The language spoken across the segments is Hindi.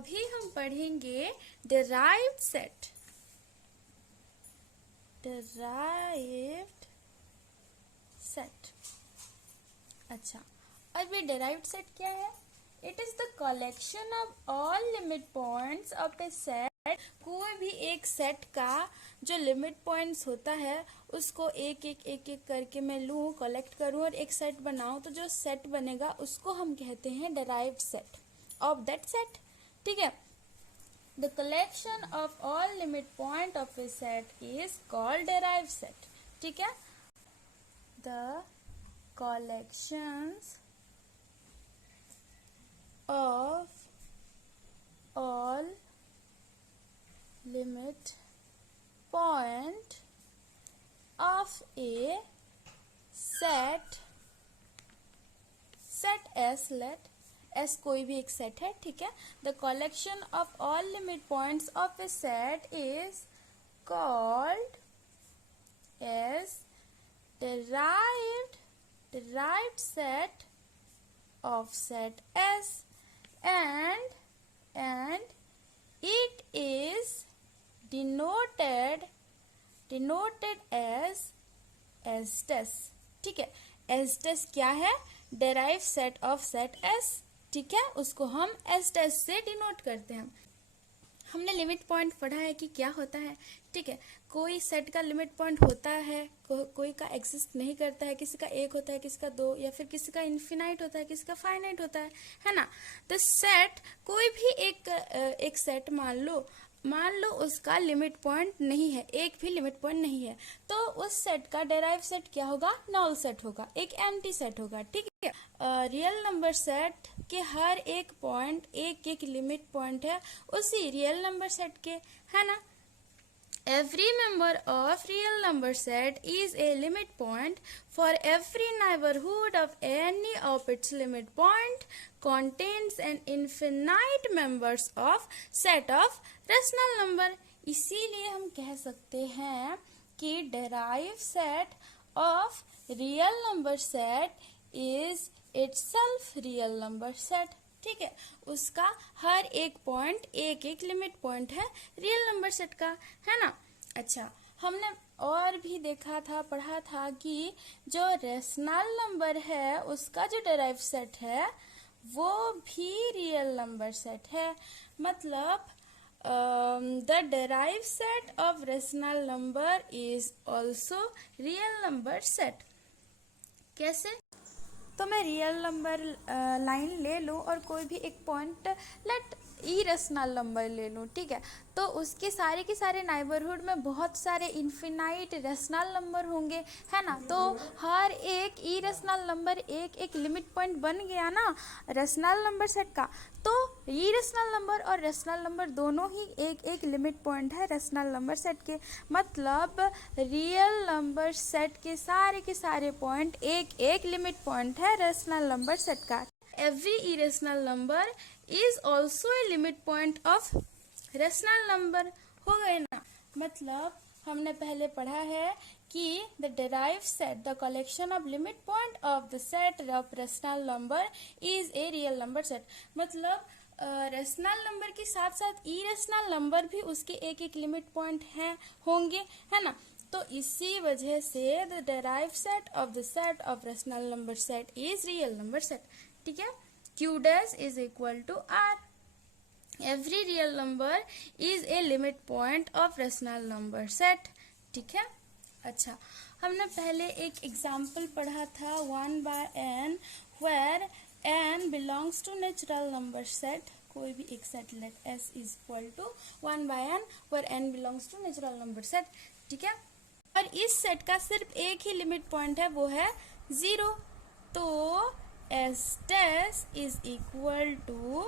अभी हम पढ़ेंगे डिराइव्ड सेट। Derived set. अच्छा, अब ये डिराइव्ड सेट क्या है? It is the collection of all limit points of a set. कोई भी एक सेट का जो लिमिट पॉइंट्स होता है उसको एक एक करके मैं लूँ, कलेक्ट करूँ और एक सेट बनाऊँ, तो जो सेट बनेगा उसको हम कहते हैं derived set of that set. ठीक है, the collection of all limit point of a set is called derived set. ठीक है, the collections of all limit point of a set S, let S कोई भी एक सेट है। ठीक है, the collection of all limit points of a set is called as derived set of set S, and it is denoted as S test। ठीक है, S test क्या है? derived set of set S। ठीक है, उसको हम S test से डिनोट करते हैं। हमने लिमिट पॉइंट पढ़ा है कि क्या होता है। ठीक है, कोई सेट का लिमिट पॉइंट होता है, कोई का एग्जिस्ट नहीं करता है, किसी का एक होता है, किसी का दो, या फिर किसी का इन्फिनाइट होता है, किसी का फाइनाइट होता है ना। तो सेट कोई भी एक सेट मान लो उसका लिमिट पॉइंट नहीं है, एक भी लिमिट पॉइंट नहीं है, तो उस सेट का डेराइव सेट क्या होगा? नल सेट होगा, एक एम्प्टी सेट होगा। ठीक है, रियल नंबर सेट के हर एक पॉइंट एक लिमिट पॉइंट है उसी रियल नंबर सेट के, है ना। Every member of real number set is a limit point for every neighborhood of any of its limit point contains an infinite members of set of rational number। इसीलिए हम कह सकते हैं कि derive set of real number set is itself real number set। ठीक है, उसका हर एक पॉइंट एक लिमिट पॉइंट है रियल नंबर सेट का, है ना। अच्छा, हमने और भी पढ़ा था कि जो रेशनल नंबर है उसका जो डेराइव सेट है वो भी रियल नंबर सेट है। मतलब the derive set of rational number is also real number set. कैसे? तो मैं रियल नंबर लाइन ले लूँ और कोई भी एक पॉइंट लेट इरेशनल नंबर ले लूँ। ठीक है, तो उसके सारे के सारे नाइबरहुड में बहुत सारे इन्फिनाइट रेशनल नंबर होंगे, है ना। तो हर एक इरेशनल नंबर एक लिमिट पॉइंट बन गया ना रेशनल नंबर सेट का। तो इरेशनल नंबर और रेशनल नंबर दोनों ही एक लिमिट पॉइंट है रेशनल नंबर सेट के। मतलब रियल नंबर सेट के सारे पॉइंट एक लिमिट पॉइंट है रेशनल नंबर सेट का। Every irrational number is also A limit point of rational number. हो गए ना। मतलब हमने पहले पढ़ा है कि the derive set the collection of limit point of the set of rational number is a real number set. मतलब रेशनल नंबर के साथ साथ इरेशनल नंबर भी उसके एक लिमिट पॉइंट हैं होंगे, है ना। तो इसी वजह से the derive set of rational number set is real number set. ठीक है, Q dash is equal to R। Every real number is a limit point of rational number set। ठीक है, अच्छा, हमने पहले एक एग्जाम्पल पढ़ा था 1/n where n belongs to natural number set। कोई भी एक set let S is equal to 1/n where n belongs to natural number set। ठीक है, और इस सेट का सिर्फ एक ही लिमिट पॉइंट है, वो है 0। तो S test is equal to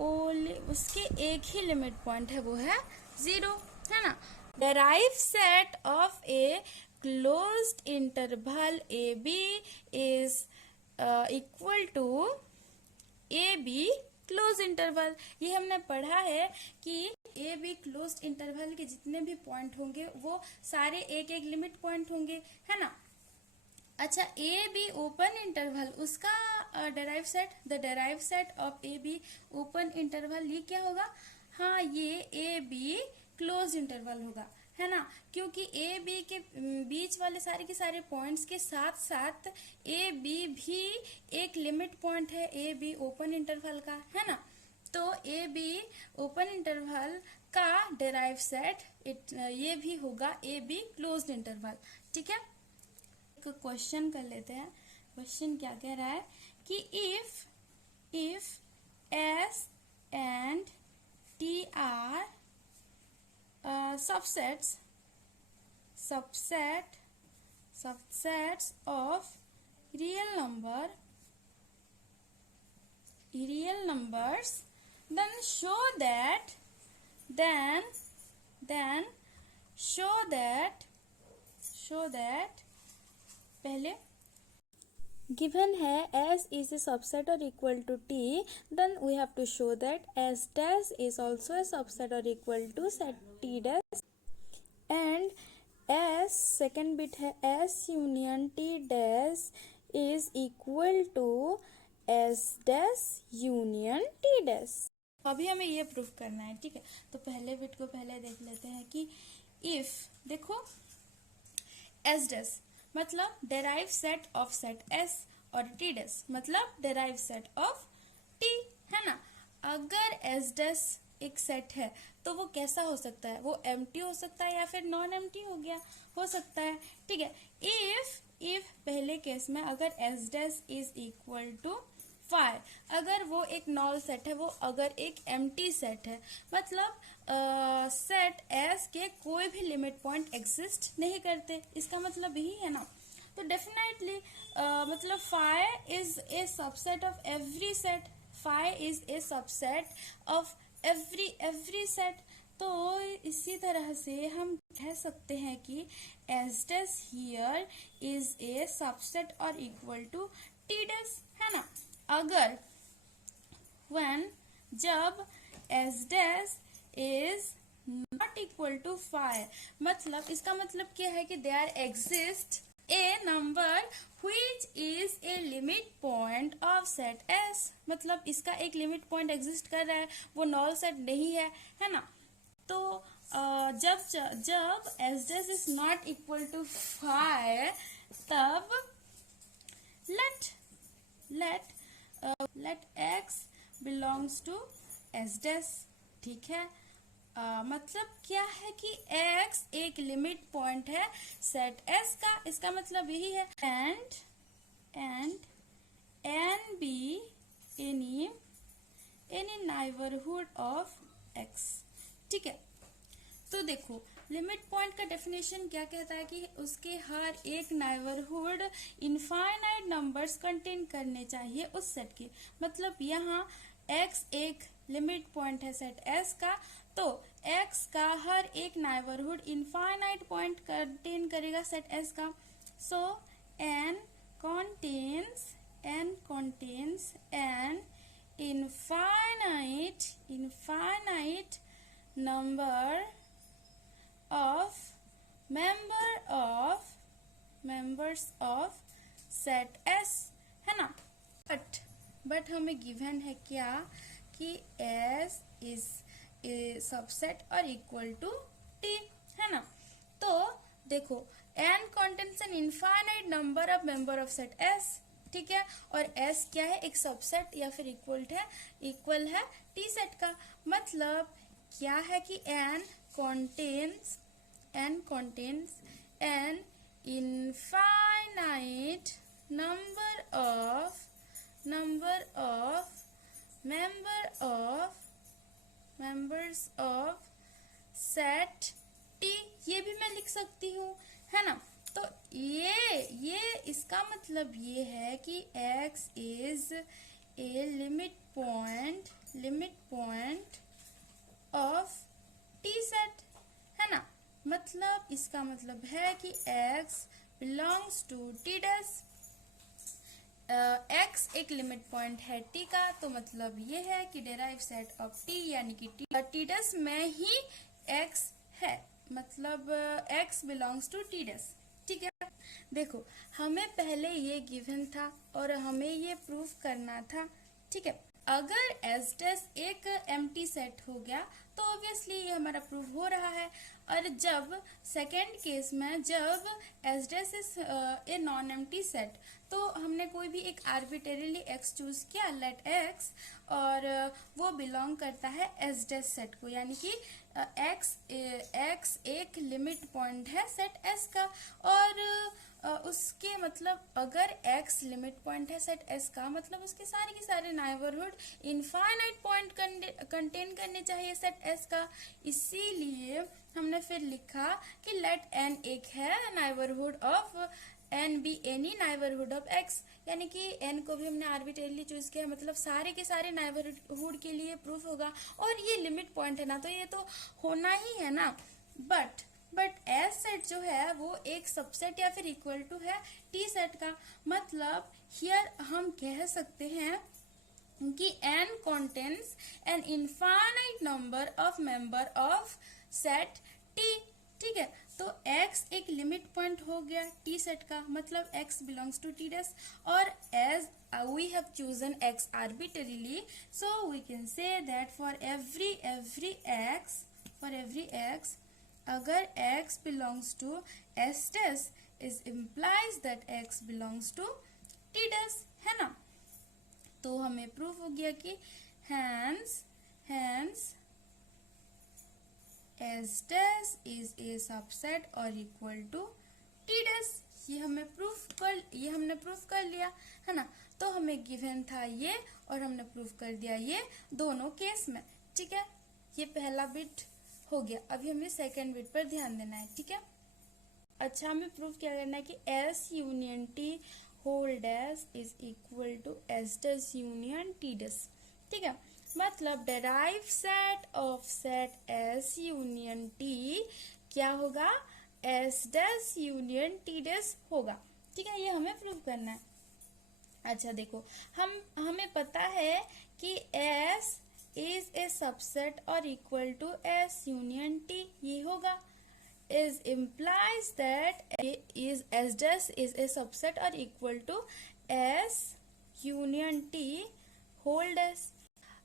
only उसके एक ही लिमिट पॉइंट है, वो है 0, है ना। Derive set of a closed interval A B is equal to A B close interval. ये हमने पढ़ा है कि ए बी क्लोज्ड इंटरवल के जितने भी पॉइंट होंगे वो सारे एक लिमिट पॉइंट होंगे, है ना। अच्छा, ए बी ओपन इंटरवल, उसका derive set, the derive set of A be open interval, ये क्या होगा? हाँ, ये ए बी क्लोज इंटरवल होगा, है ना, क्योंकि ए बी के बीच वाले सारे के सारे पॉइंट्स के साथ साथ ए बी भी एक लिमिट पॉइंट है ए बी ओपन इंटरवल का, है ना। तो ए बी ओपन इंटरवल का डेराइव सेट ये भी होगा ए बी क्लोज्ड इंटरवल, ठीक है। एक क्वेश्चन कर लेते हैं। क्वेश्चन क्या कह रहा है कि if S and T R subsets of real numbers, then show that पहले given है s is a subset or equal to t, then we have to show that s dash is also a subset or equal to set t dash, and s second bit है s union t dash is equal to s dash union t dash। अभी हमें ये प्रूफ करना है, ठीक है। तो पहले बिट को पहले देख लेते हैं कि इफ, देखो s dash मतलब derive set of set s, और t dash मतलब डेराइव सेट ऑफ t, है ना। अगर s dash एक सेट है तो वो कैसा हो सकता है? वो एम्प्टी हो सकता है या फिर नॉन एम्प्टी हो सकता है, ठीक है। इफ पहले केस में अगर s dash is equal to 5, अगर वो एक नॉल सेट है, वो अगर एक एम्प्टी सेट है, मतलब सेट S के कोई भी लिमिट पॉइंट एग्जिस्ट नहीं करते, इसका मतलब यही है ना। तो डेफिनेटली मतलब phi is a subset of every set, phi is a subset of every set. तो इसी तरह से हम कह सकते हैं कि S dash here is a subset और इक्वल टू T dash, है ना। अगर when जब S dash is not equal to 5, मतलब इसका मतलब क्या है कि there exists a number which is a limit point of set S, मतलब इसका एक लिमिट पॉइंट एग्जिस्ट कर रहा है, वो नॉल सेट नहीं है ना। तो जब S dash is not equal to 5, तब let x belongs to S dash, ठीक है। मतलब क्या है कि x एक लिमिट पॉइंट है सेट S का, इसका मतलब यही है। and n be any neighborhood of x, ठीक है। तो देखो लिमिट पॉइंट का डेफिनेशन क्या कहता है कि उसके हर एक नाइबरहुड इनफाइनाइट नंबर्स कंटेन करने चाहिए उस सेट के, मतलब यहाँ x एक लिमिट पॉइंट है सेट S का, तो x का हर एक नाइबरहुड इनफाइनाइट पॉइंट कंटेन करेगा सेट S का। सो n contains an infinite number of members of set S, है ना। बट हमें गिवन है क्या कि S इज ए सबसेट और इक्वल टू T, है ना। तो देखो n contains an infinite number of member of set S, ठीक है, और S क्या है? एक सबसेट या फिर इक्वल है T सेट का। मतलब क्या है कि n contains an infinite number of members of set T, ये भी मैं लिख सकती हूँ, है ना। तो ये इसका मतलब ये है कि x is a limit point of T set, है ना। मतलब इसका मतलब है कि x belongs to T dash, x एक लिमिट पॉइंट है T का, तो मतलब ये है कि डेराइव सेट ऑफ T यानी कि T dash में ही x है, मतलब x belongs to T dash, ठीक है। देखो हमें पहले ये गिवन था और हमें ये प्रूफ करना था, ठीक है। अगर एस डैश एक एम्प्टी सेट हो गया तो ऑब्वियसली ये हमारा प्रूफ हो रहा है। और जब सेकेंड केस में जब S dash is a non empty set, तो हमने कोई भी एक आर्बिटरीली एक्स चूज किया, लेट एक्स, और वो बिलोंग करता है एस डैश सेट को, यानी कि एक्स एक लिमिट पॉइंट है सेट एस का। और उसके मतलब अगर x लिमिट पॉइंट है सेट s का, मतलब उसके सारे के सारे नाइबरहुड इनफाइनाइट पॉइंट कंटेन करने चाहिए सेट s का। इसीलिए हमने फिर लिखा कि लेट n एक है neighbourhood of n be any neighbourhood of x, यानी कि n को भी हमने आर्बिट्रेरली चूज किया, मतलब सारे के सारे नाइबरहुड के लिए प्रूफ होगा। और ये लिमिट पॉइंट है ना, तो ये तो होना ही है ना। बट एस सेट जो है वो एक सबसेट या फिर इक्वल टू है टी सेट का। मतलब हियर हम कह सकते हैं कि n contains an infinite number of member of set t, ठीक है। तो x एक लिमिट पॉइंट हो गया t सेट का, मतलब x belongs to t dash. और as we have chosen x arbitrarily, so we can say that for every x, अगर x belongs to s dash is implies that x belongs to t dash, है ना। तो हमें प्रूफ हो गया कि hence s dash is a subset or equal to t dash। ये हमने प्रूफ कर लिया, है ना। तो हमें गिवन था ये और हमने प्रूफ कर दिया ये दोनों केस में, ठीक है। ये पहला बिट हो गया। अभी हमें सेकेंड बिट पर ध्यान देना है, ठीक है। अच्छा, हमें प्रूफ क्या करना है कि S union T whole dash is equal to S dash union T dash, ठीक है। मतलब derive set of set S union T क्या होगा, S dash union T dash होगा, ठीक है। ये हमें प्रूफ करना है। अच्छा देखो, हमें पता है कि S is a subset or equal to S union T, ये होगा। is implies that S dash is a subset or equal to S union T whole dash।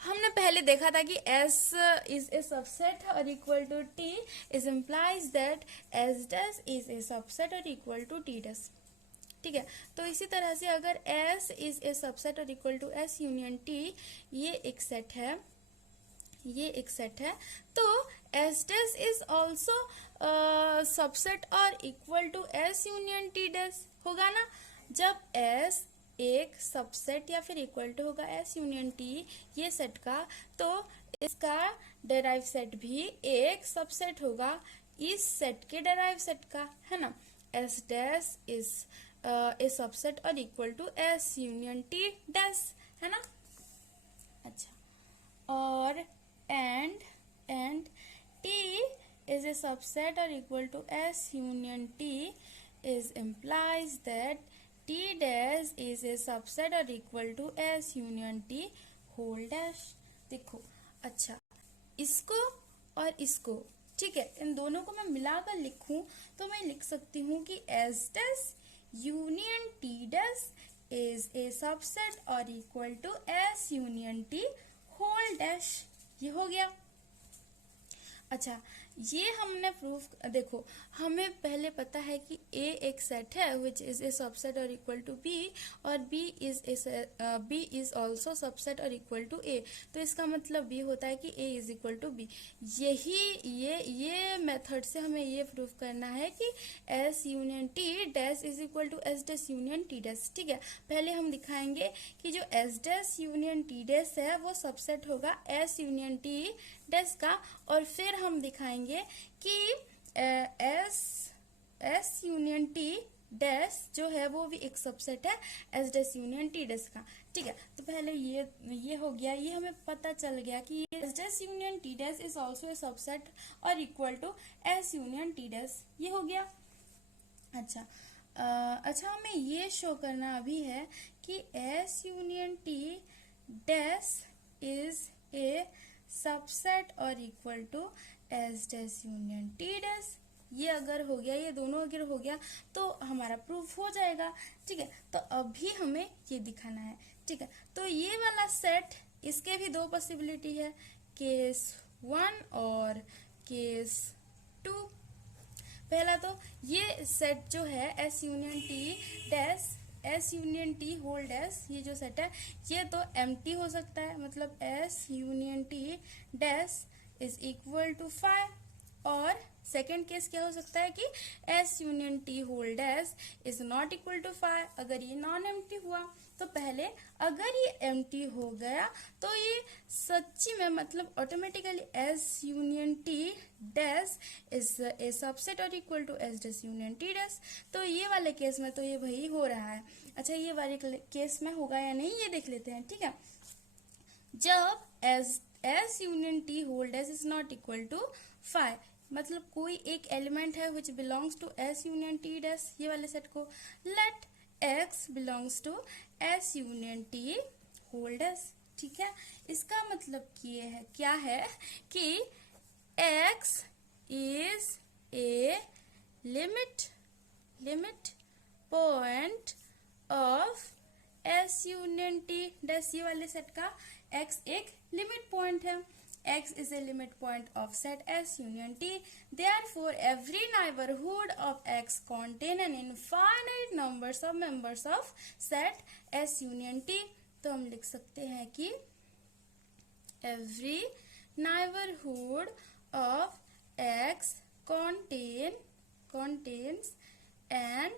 हमने पहले देखा था कि S is a subset or equal to T is implies that S dash is a subset or equal to T dash, ठीक है। तो इसी तरह से अगर S is a subset or equal to S union T, ये एक सेट है, तो S dash is also subset और equal to S union T dash होगा ना। जब S एक सबसेट या फिर इक्वल टू होगा S यूनियन T ये सेट का, तो इसका डेराइव सेट भी एक सबसेट होगा इस सेट के डेराइव सेट का, है ना। S dash is a subset और equal to S union T dash, है ना। अच्छा, और and T is a subset or equal to S union T is implies that T dash is a subset or equal to S union T whole dash। देखो, अच्छा, इसको और इसको, ठीक है, इन दोनों को मैं मिलाकर लिखूं तो मैं लिख सकती हूँ कि S dash union T dash is a subset or equal to S union T whole dash, ये हो गया। अच्छा, ये हमने प्रूफ, देखो हमें पहले पता है कि A एक सेट है विच इज ए सबसेट और इक्वल टू B, और B इज ऑल्सो सबसेट और इक्वल टू A। तो इसका मतलब B होता है कि A is equal to B। ये मेथड से हमें ये प्रूफ करना है कि S union T dash is equal to S dash union T dash, ठीक है। पहले हम दिखाएंगे कि जो S dash union T dash है वो सबसेट होगा S यूनियन T डैश का, और फिर हम दिखाएंगे कि एस यूनियन टी डैश जो है वो भी एक सबसेट है S dash union T dash का, ठीक है। तो पहले ये हो गया, ये हमें पता चल गया कि S dash union T dash is also a subset और equal to S union T dash, ये हो गया। अच्छा, हमें ये शो करना अभी है कि S union T dash is a subset और equal to S dash union T dash, ये अगर हो गया, ये दोनों अगर हो गया तो हमारा प्रूफ हो जाएगा। ठीक है, तो अभी हमें ये दिखाना है। ठीक है, तो ये वाला सेट, इसके भी दो पॉसिबिलिटी है, केस 1 और केस 2। पहला तो ये सेट जो है S union T dash, S union T whole dash, ये जो सेट है ये तो एम्प्टी हो सकता है, मतलब S union T dash is equal to 5। और सेकेंड केस क्या हो सकता है कि S union T whole dash is not equal to 5, अगर ये नॉन एम्प्टी हुआ। तो पहले अगर ये एम्प्टी हो गया तो ये सच्ची में मतलब automatically S union T dash is a subset और equal to S dash union T dash. तो ये वाले केस में तो ये वही हो रहा है। अच्छा, ये वाले केस में होगा या नहीं ये देख लेते हैं। ठीक है, जब S union T whole dash is not equal to 5, मतलब कोई एक एलिमेंट है which belongs to S union T dash, ये वाले सेट को let X belongs to S union T whole dash. ठीक है, इसका मतलब ये है क्या है कि एक्स is a limit point of S union T dash, ये वाले सेट का एक्स एक लिमिट पॉइंट है। X is a limit point of set S union T. Therefore, every neighborhood of X contain an infinite numbers of members of set S union T. तो हम लिख सकते हैं कि every neighborhood of X contains an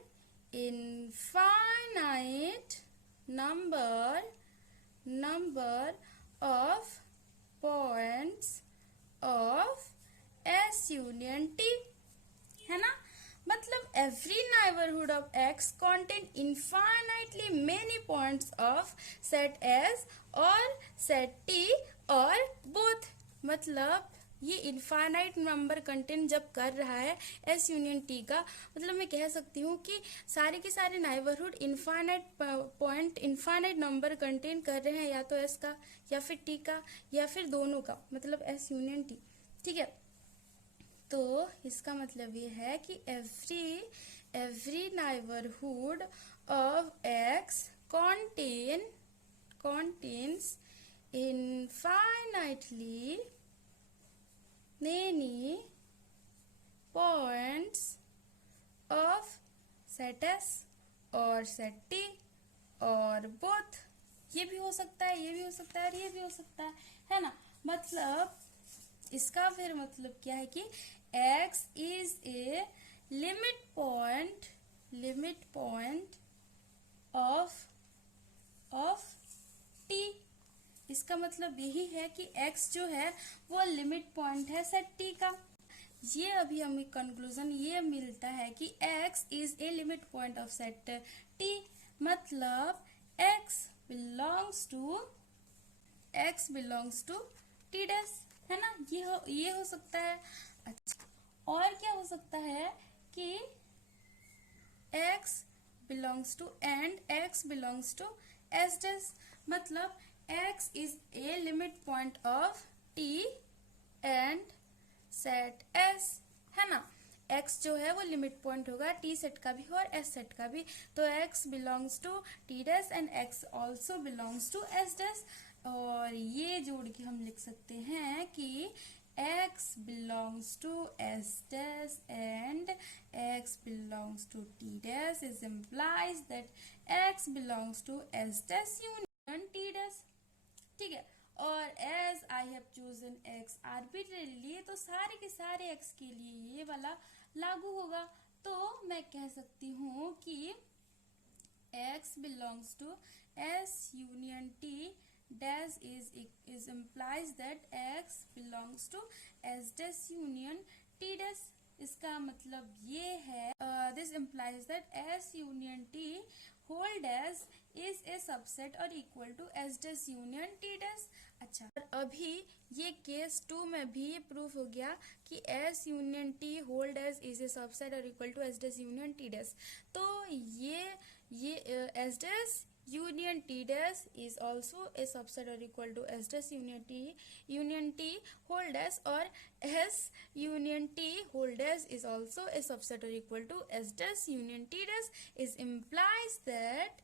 infinite number of points of S union T, है ना। मतलब every neighborhood of X contain infinitely many points of set S और set T और both, मतलब ये इनफाइनाइट नंबर कंटेन जब कर रहा है एस यूनियन टी का, मतलब मैं कह सकती हूँ कि सारे के सारे neighbourhood infinite point infinite number contain कर रहे हैं, या तो एस का या फिर टी का या फिर दोनों का, मतलब एस यूनियन टी। ठीक है, तो इसका मतलब ये है कि every neighbourhood of x contains infinitely many points of set S और set T और both, ये भी हो सकता है, ये भी हो सकता है और ये भी हो सकता है ना। मतलब इसका फिर मतलब क्या है कि X is a limit point of T। इसका मतलब यही है कि x जो है वो लिमिट पॉइंट है सेट t का। ये अभी हमें कंक्लूजन ये मिलता है कि x is a limit point of set t, मतलब x belongs to t dash, है ना। ये हो सकता है। अच्छा, और क्या हो सकता है कि x belongs to and x belongs to s dash, मतलब x is a limit point of t and set S, है ना। x जो है वो लिमिट पॉइंट होगा t सेट का भी और s सेट का भी, तो x belongs to t dash and x also belongs to s dash. और ये जोड़ के हम लिख सकते हैं कि x belongs to s dash and x belongs to t dash is implies that x belongs to s dash union t dash। ठीक है, और as I have chosen X arbitrarily, तो सारे के सारे एक्स के लिए ये वाला लागू होगा। तो मैं कह सकती हूँ कि x belongs to S union T dash is implies that x belongs to S dash union T dash. इसका मतलब ये है this implies that S union T whole dash is a subset और equal to S dash union T dash. अच्छा, अभी ये केस 2 में भी ये प्रूफ हो गया कि S union T whole dash is a subset और equal to S dash union T dash. तो ये S dash union T dash is also a subset और equal to S dash union T whole dash or S union T whole dash is also a subset or equal to S dash union T dash implies that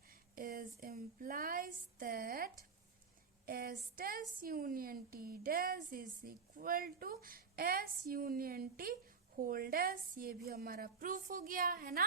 S dash union T dash is equal to S union T whole dash। ये भी हमारा प्रूफ हो गया है ना।